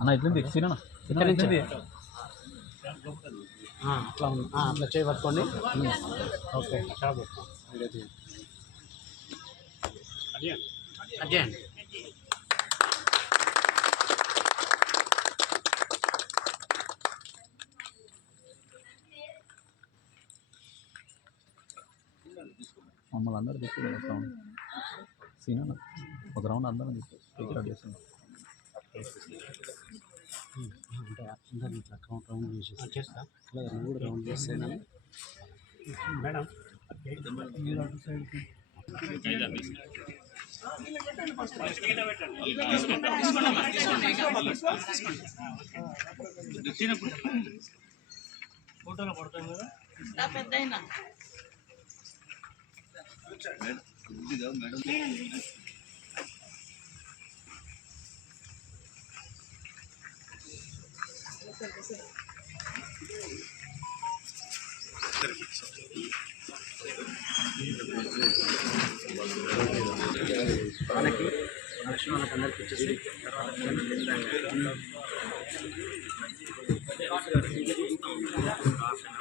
అన్న ఇట్లా ఎక్కినా ఇక్కడ నుంచి అట్లా అట్లా చేయబట్టుకోండి. ఓకే అదే అండి. మమ్మల్ని అందరూ తీసుకుని సీనా ఒక రౌండ్ అందరం తీసుకు చేస్తున్నాం. అంటే అందరినీ ఇట్లా రౌండ్ చేసేసి చేస్తా నువ్వు కూడా రౌండ్ చేస్తేనే మేడం ఫోటోలో పడతాం కదా పెద్ద మనకి లక్ష్మీ వాళ్ళకి అందరికి ఇచ్చేసి తర్వాత